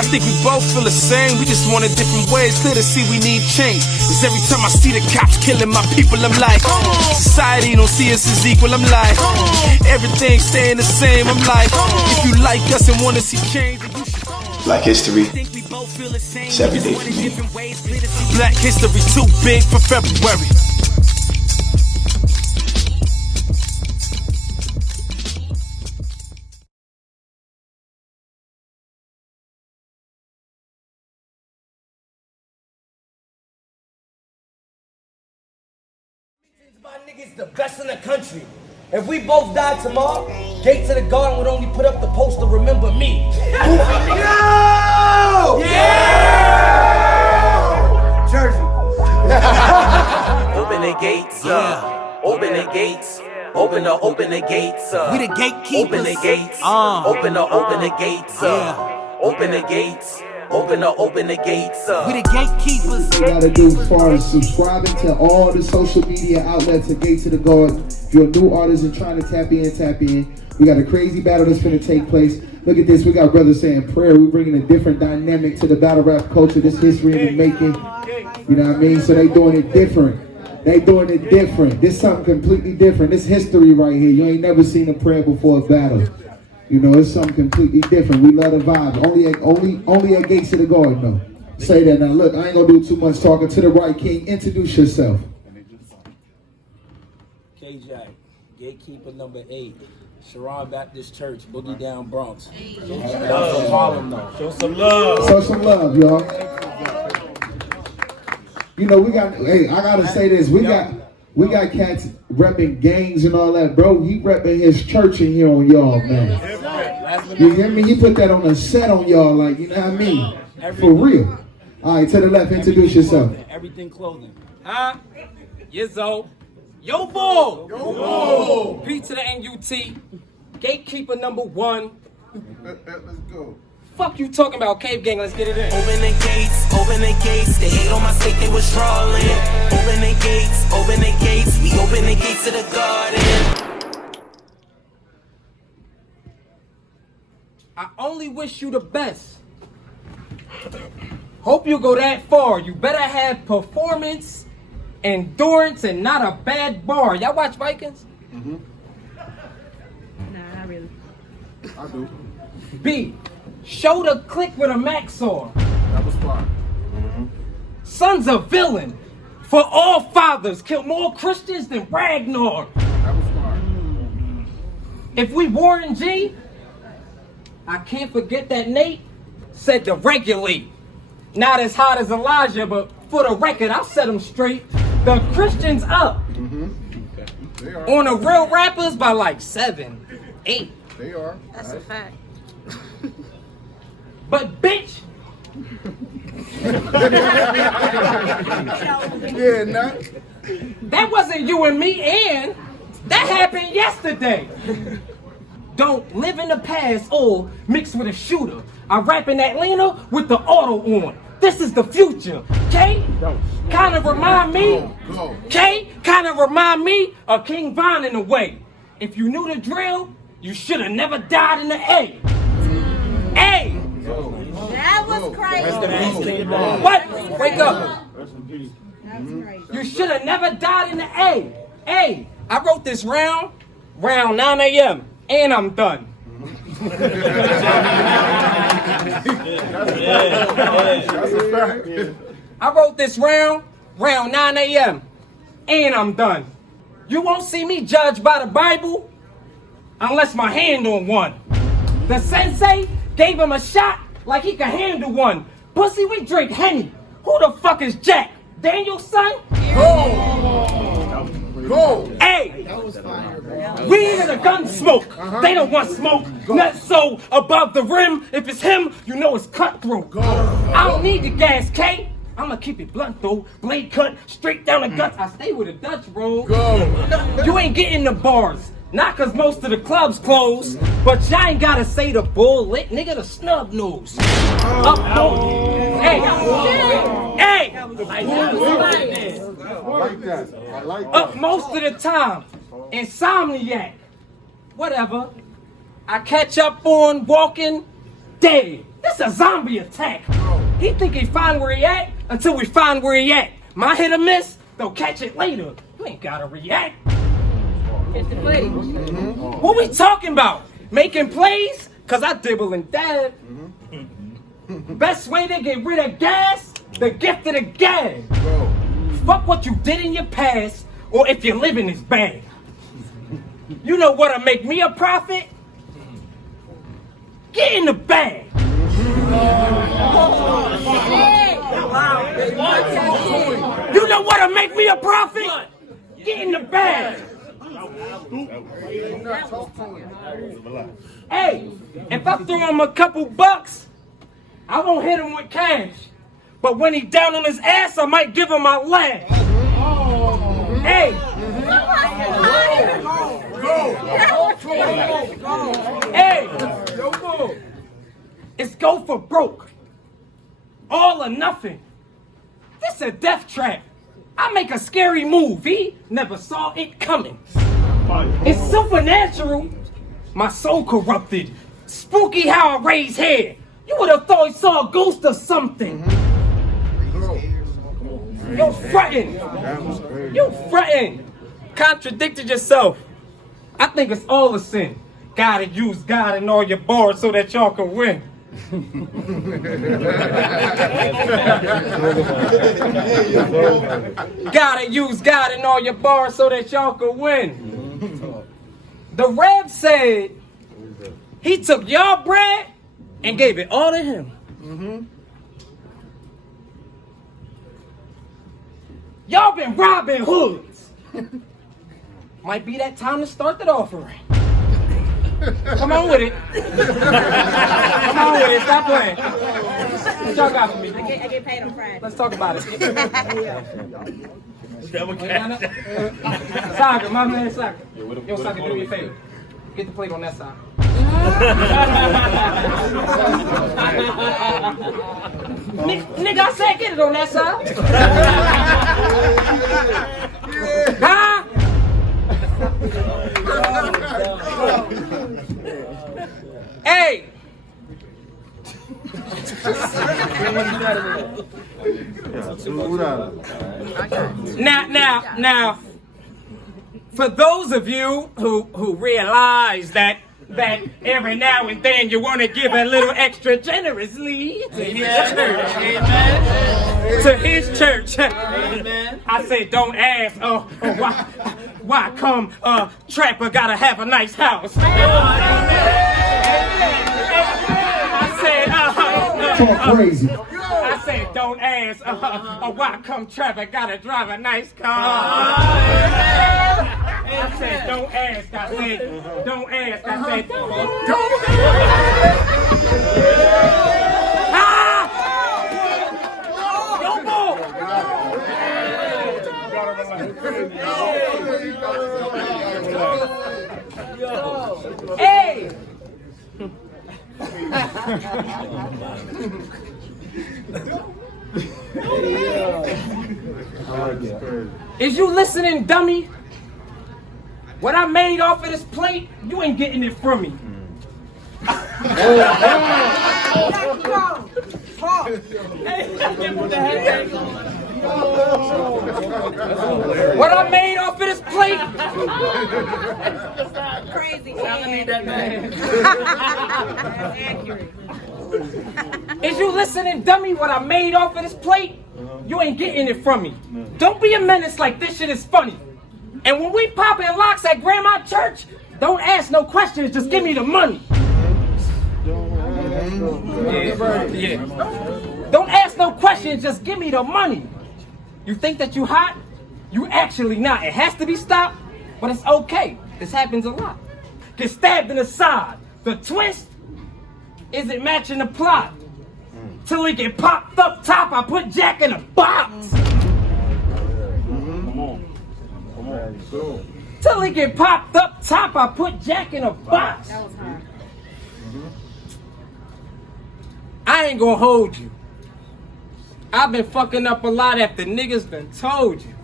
I think we both feel the same, we just want it different ways. Clear to see we need change. Cause every time I see the cops killing my people, I'm like, society don't see us as equal, I'm like, everything staying the same, I'm like, if you like us and wanna see change, then you should. Black history, it's every day for me. Black history too big for February. My niggas the best in the country. If we both died tomorrow, Gates of the Garden would only put up the poster remember me. Yo! Yeah! Jersey. Open the gates up. Open the gates. Open the gates up. We the gatekeepers. Open the gates. Open the gates up. Open the gates. Open the gates up. We the gatekeepers. What you gotta do as far as subscribing to all the social media outlets of Gates of the Garden. If you're a new artist and trying to tap in. We got a crazy battle that's finna take place. Look at this, we got brothers saying prayer. We're bringing a different dynamic to the battle rap culture. This history in the making. You know what I mean? So they doing it different. This something completely different. This history right here. You ain't never seen a prayer before a battle. You know, it's something completely different. We love the vibe. Only at Gates of the Garden, though. Say that now. Look, I ain't gonna do too much talking. To the right, King, introduce yourself. KJ, gatekeeper number 8, Sharon Baptist Church, Boogie Down, Bronx. Show some love. Show some love, y'all. You know, we got. Hey, I gotta say this. We got cats repping gangs and all that, bro. He repping his church in here on y'all, man. You hear me? He put that on a set on y'all, like, you know what I mean? For real. All right, to the left, introduce yourself. Everything clothing. Yizzo. Yo, Bull. Yo, Bull. P to the NUT. Gatekeeper number 1. Let's go. Fuck you talking about, Cave Gang? Let's get it in. Open the gates. They hate on my state, they was trolling. Open the gates. We open the gates to the garden. I only wish you the best. Hope you go that far. You better have performance, endurance, and not a bad bar. Y'all watch Vikings? Mm-hmm. Nah, not really. I do. B, show the click with a max on. That was fine. Mm-hmm. Son's a villain. For all fathers, kill more Christians than Ragnar. That was fine. If we Warren G, I can't forget that Nate said to regulate. Not as hot as Elijah, but for the record, I'll set them straight. The Christians up. Mm-hmm. They are. On the real rappers by like 7, 8. They are. That's a fact. But bitch, Yeah, Nut. that wasn't you and me, and that happened yesterday. Don't live in the past or mix with a shooter. I rap in Atlanta with the auto on. This is the future, okay? Kind of remind me, okay? Kind of remind me of King Von in a way. If you knew the drill, you should have never died in the A. A. That was crazy. What? Wake up. That's crazy. You should have never died in the A. A. I wrote this round 9 a.m. and I'm done. That's a fact. I wrote this round 9 a.m. and I'm done. You won't see me judged by the Bible unless my hand on one. The sensei gave him a shot like he could handle one. Pussy, we drink Henny. Who the fuck is Jack? Daniel's son? Go. Hey, we in the gun smoke. They don't want smoke. Not so above the rim. If it's him, you know it's cutthroat. I don't need the gas, K. I'ma keep it blunt though. Blade cut straight down the guts. I stay with a Dutch, bro. You ain't getting the bars. Not cause most of the clubs closed, but y'all ain't gotta say the bull lit, nigga, the snub nose. Up north. Hey, hey. I like that. I like that. Up most of the time. Insomniac. Whatever. I catch up on Walking Dead. This It's a zombie attack. He think he find where he at until we find where he at. My hit or miss, they'll catch it later. You ain't gotta react. Catch the play. What we talking about? Making plays? Cause I dibble and dab. Best way to get rid of gas, the gift of the gab. Fuck what you did in your past, or if your living is bad. You know what'll make me a profit? Get in the bag. You know what'll make me a profit? Get in the bag. Hey, if I throw him a couple bucks, I won't hit him with cash. But when he down on his ass, I might give him my leg. Hey. Hey. It's go for broke. All or nothing. This a death trap. I make a scary move. He never saw it coming. It's supernatural. My soul corrupted. Spooky how I raise hair. You would have thought he saw a ghost or something. You fretting. You fretting. Contradicted yourself. I think it's all a sin. Gotta use God in all your bars so that y'all can win. Gotta use God in all your bars so that y'all can win. The Rev said he took y'all bread and gave it all to him. Y'all been robbing hoods. Might be that time to start that offering. Come on with it. Come on with it. Stop playing. What y'all got for me? I get paid on Friday. Let's talk about it. Saga, my man Saga. Yo, Saga, do me a favor. Get the plate on that side. Nigga, I said get it on that side. Huh? Hey! Now, for those of you who realize that every now and then you want to give a little extra generously to his church, amen. To his church, amen. I said, don't ask, why come Trapper gotta have a nice house? I said, crazy. I said, don't ask, why come Trapper gotta drive a nice car? I said, don't ask. I said, don't ask. I said, don't ask. No more. Hey. Is you listening, dummy? What I made off of this plate, you ain't getting it from me. What I made off of this plate? Crazy. Accurate. Is you listening, dummy? What I made off of this plate? You ain't getting it from me. Don't be a menace like this shit is funny. And when we popping locks at Grandma Church, don't ask no questions, just give me the money. Yeah. Don't ask no questions, just give me the money. You think that you hot? You actually not. It has to be stopped, but it's okay. This happens a lot. Get stabbed in the side. The twist isn't matching the plot. Till he get popped up top, I put Jack in a box. Till he get popped up top, I put Jack in a box. That was hard. I ain't gonna hold you. I've been fucking up a lot after niggas done told you.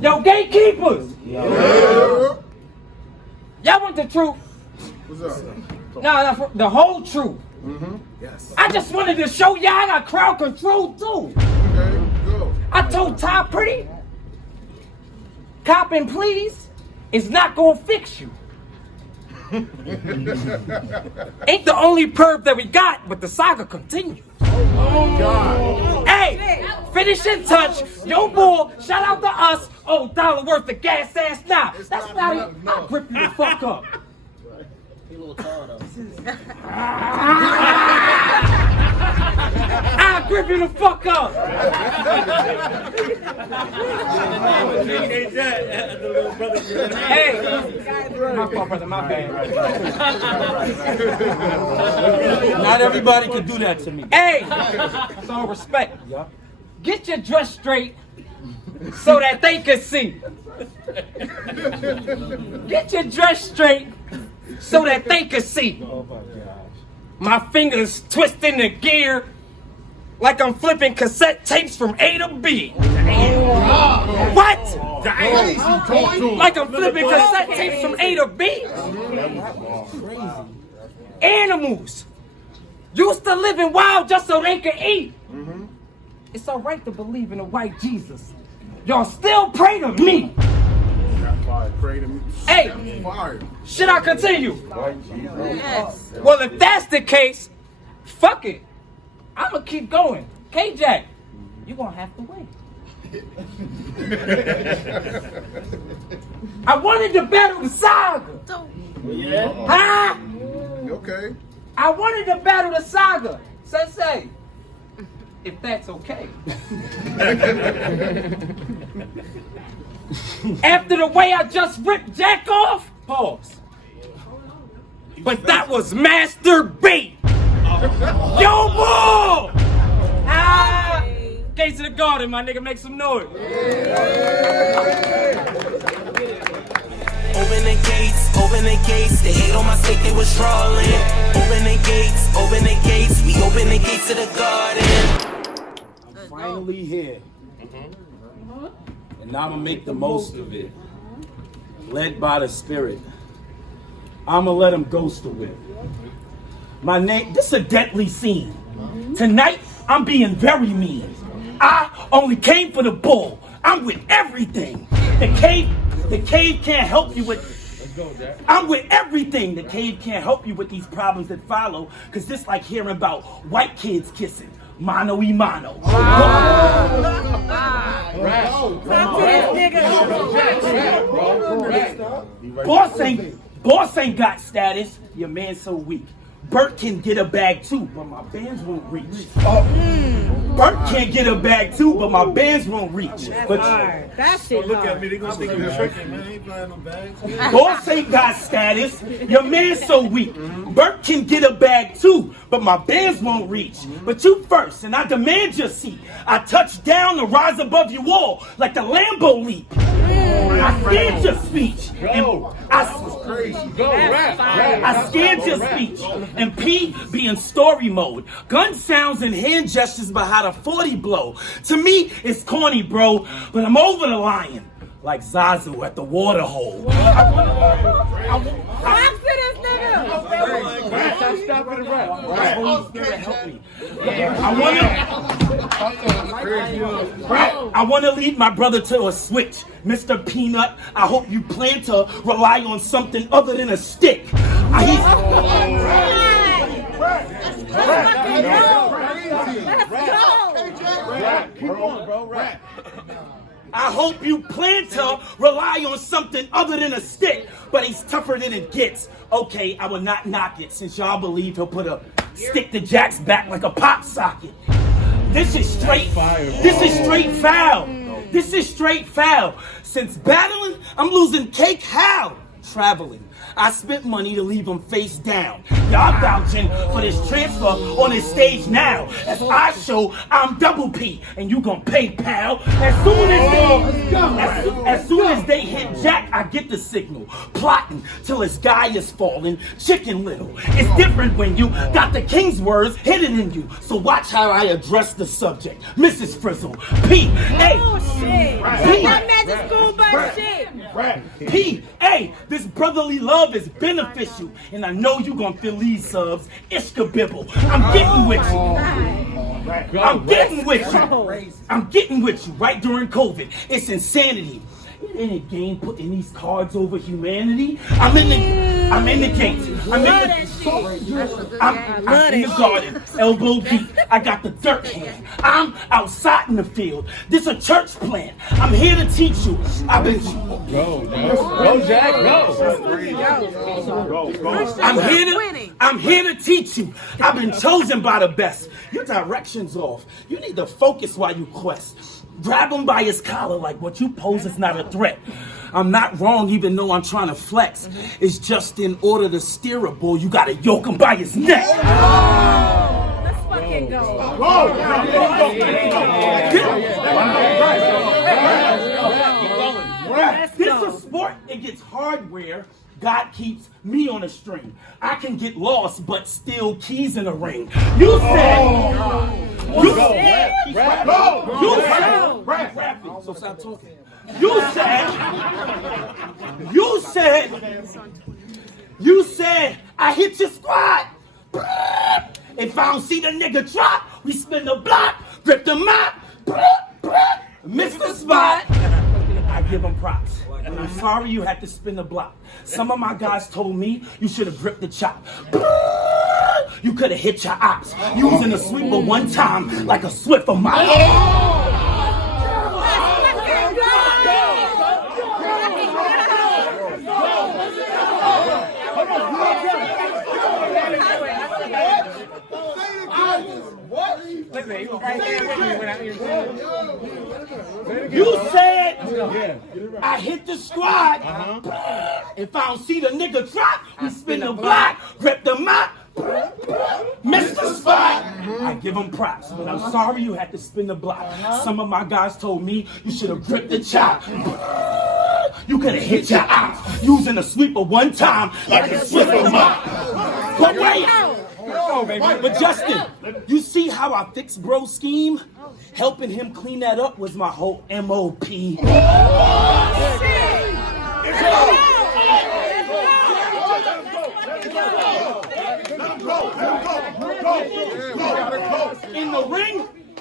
Yo, gatekeepers! Y'all want the truth? What's up? No, the whole truth. Yes. I just wanted to show y'all I got crowd control too. Okay, go. I told Ty Pretty, copping please is not gonna fix you. Ain't the only perv that we got, but the saga continues. Oh, God. Hey, finish in touch. Yo, boy, shout out to us. Oh, $1 worth of gas ass now. That's not it. I'll grip you the fuck up. He a little tall though. I'll grip you the fuck up. Hey, my fault, brother, my bad. Not everybody can do that to me. Hey, it's all respect. Get your dress straight so that they can see. Get your dress straight so that they can see. My fingers twisting the gear like I'm flipping cassette tapes from A to B. What? Like I'm flipping cassette tapes from A to B? Animals used to living wild just so they could eat. It's all right to believe in a white Jesus. Y'all still pray to me. Hey, should I continue? Yes. Well, if that's the case, fuck it. I'ma keep going. K-Jack, you gonna have to wait. I wanted to battle the saga. Huh? Okay. I wanted to battle the saga. Say, if that's okay. After the way I just ripped Jack off, pause. But that was master bait. Yo, boy! Gates of the garden, my nigga, make some noise. Open the gates, they hate on my state, they was trolling. Open the gates, we open the gates to the garden. I'm finally here. And now I'm gonna make the most of it. Led by the Spirit. I'ma let him ghost the whip. My name, this is a deadly scene. Tonight, I'm being very mean. I only came for the bull. I'm with everything. The cave can't help you with. I'm with everything. The cave can't help you with these problems that follow. Cause this like hearing about white kids kissing. Mano y mano. Boss ain't got status. Your man so weak. Bert can get a bag too, but my bands won't reach. Bert can't get a bag too, but my bands won't reach. But That shit Look at me, they gonna think you're tricking, man. I ain't buying no bags. boss ain't got status. Your man's so weak. Bert can get a bag too, but my bands won't reach. But you first, and I demand your seat. I touch down to rise above you all like the Lambo leap. I scanned your speech. I scanned your speech. And P be in story mode. Gun sounds and hand gestures behind a 40 blow. To me, it's corny, bro, but I'm over the lion. Like Zazu at the water hole. Talk to this nigga. Stop it, rap. Help me. I want to lead my brother to a switch. Mr. Pnut, I hope you plan to rely on something other than a stick. I hope you plan to rely on something other than a stick, but he's tougher than it gets. Okay, I will not knock it since y'all believe he'll put a stick to Jack's back like a pop socket. This is straight foul. This is straight foul. Since battling, I'm losing cake how? Traveling. I spent money to leave him face down. Y'all vouching for this transfer on this stage now. As I show, I'm double P, and you gon' pay, pal. As soon as they hit Jack, I get the signal. Plotting till his guy is falling, Chicken Little. It's different when you got the king's words hidden in you. So watch how I address the subject. Mrs. Frizzle, P, A. Oh shit. That magic school bus shit. P, A, This brotherly love is beneficial, and I know you gonna feel these subs. Ishkabibble. I'm getting with you. I'm getting with you. I'm getting with you right during COVID. It's insanity. It ain't a game putting these cards over humanity. I'm in the gates. I'm in the garden, elbow deep. I got the dirt hand. I'm outside in the field. This a church plan. I'm here to teach you. I've been Go, Jack, I'm here to teach you. I've been chosen by the best. Your direction's off. You need to focus while you quest. Grab him by his collar like what you pose is not a threat. I'm not wrong even though I'm trying to flex. It's just in order to steer a bull, you gotta yoke him by his neck. Let's fucking go. This is a sport, it gets hardware. God keeps me on a string. I can get lost, but still keys in a ring. You said, so stop talking. You said, I hit your squad. If I don't see the nigga drop, we spin the block, grip the mop, miss the spot. I give them props. And I'm sorry you had to spin the block. Some of my guys told me you should have gripped the chop. You could have hit your ops using a sweeper one time like a Swiffer mop. You said I hit the squad. If I don't see the nigga drop, we spin the block, grip the mop, miss the spot. I give them props, but I'm sorry you had to spin the block. Some of my guys told me you should have gripped the chop. You could have hit your ops using a sweeper one time like a Swiffer mop. But wait. But Justin, you see how I fixed bro's scheme? Helping him clean that up was my whole MOP.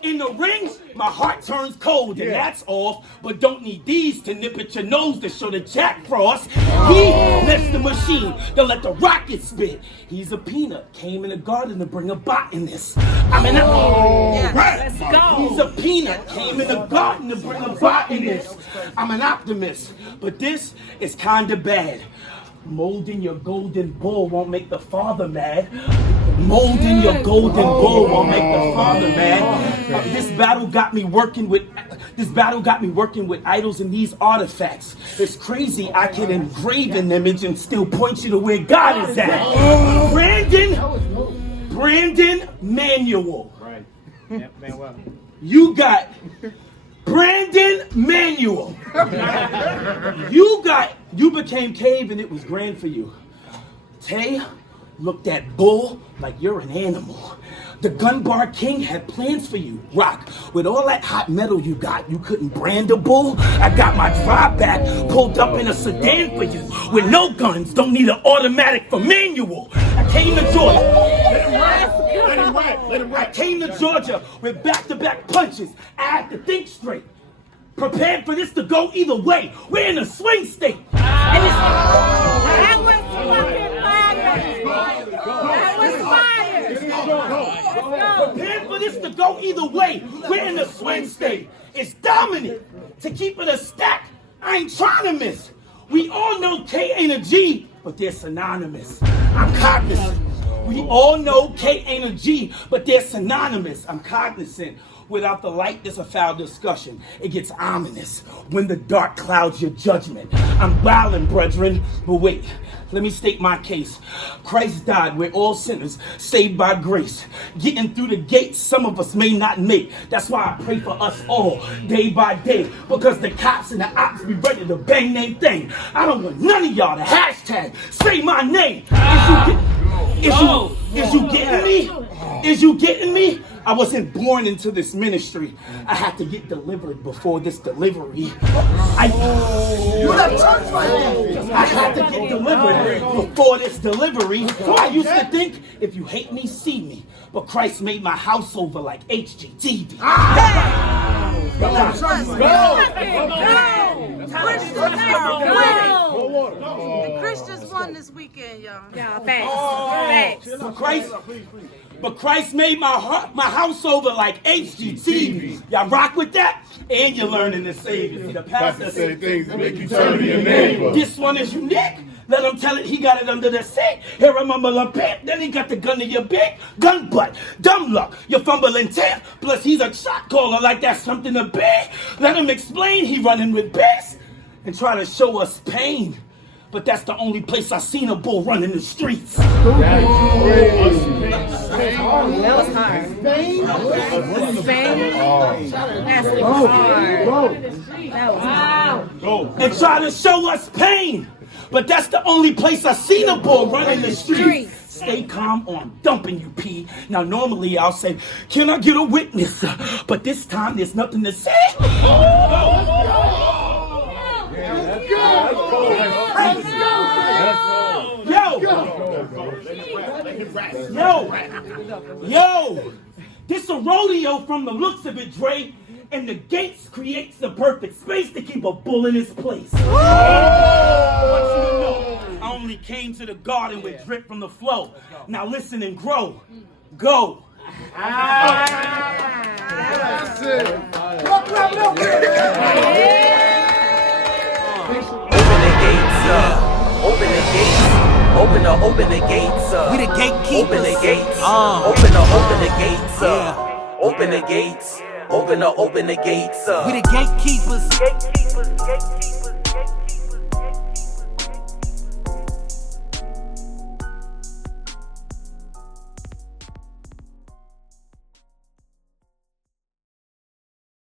In the ring, my heart turns cold, and that's off. But don't need these to nip at your nose to show the Jack Frost. He lets the machine to let the rocket spit. He's a peanut, came in the garden to bring a botanist. Let's go. He's a peanut, came in the garden to bring a botanist. I'm an optimist, but this is kinda bad. Molding your golden bull won't make the father mad. Molding your golden bull won't make the father mad. This battle got me working with idols and these artifacts. It's crazy I can engrave an image and still point you to where God is at. Brandon Manuel. Right. Yep, Manuel. You got Brandon Manuel. You became Cave and it was grand for you. Tay looked at Bull like you're an animal. The Gun Bar King had plans for you. Rock, with all that hot metal you got, you couldn't brand a bull? I got my drive back pulled up in a sedan for you. With no guns, don't need an automatic for manual. I came to Georgia. I came to Georgia with back-to-back punches. I had to think straight. Prepared for this to go either way. We're in a swing state. That was fucking fire. That was fire. Prepared for this to go either way. We're in a swing state. It's dominant. To keep it a stack, I ain't trying to miss. We all know K ain't a G, but they're synonymous. I'm cognizant. We all know K ain't a G, but they're synonymous. I'm cognizant. Without the light, there's a foul discussion. It gets ominous when the dark clouds your judgment. I'm wildin', brethren, but wait, let me state my case. Christ died, we're all sinners, saved by grace. Getting through the gates, some of us may not make. That's why I pray for us all, day by day, because the cops and the ops be ready to bang their thing. I don't want none of y'all to hashtag say my name. Is you getting me? Is you getting me? I wasn't born into this ministry. I had to get delivered before this delivery. I had to get delivered before this delivery. I used to think, if you hate me, see me. But Christ made my house over like HGTV. The Christians won this weekend, y'all. Yeah, facts. But Christ made my house over like HGTV. Y'all rock with that? And you're learning the Savior. The pastor Say things that make you turn to your neighbor. this one is unique. Let him tell it, he got it under the seat. Here I mumble a bit, then he got the gun in your big gun butt. Dumb luck, you're fumbling tip. Plus he's a shot caller like that's something to be. Let him explain, he running with bass and try to show us pain. But that's the only place I seen a bull run in the streets. That was hard. Spain? That's hard. That was hard. And try to show us pain. But that's the only place I seen a bull run in the streets. Stay calm or I'm dumping you, P. Now normally I'll say, can I get a witness? But this time there's nothing to say. Yo, this a rodeo from the looks of it, Dre, and the gates creates the perfect space to keep a bull in his place. I want you to know, I only came to the garden with drip from the flow. Now listen and grow. Go. That's it. Open the gates up. Open the gates. Open the gates up. We the gatekeepers. Open the gates. Open the gates up. Open the gates. Open the gates up. We the gatekeepers.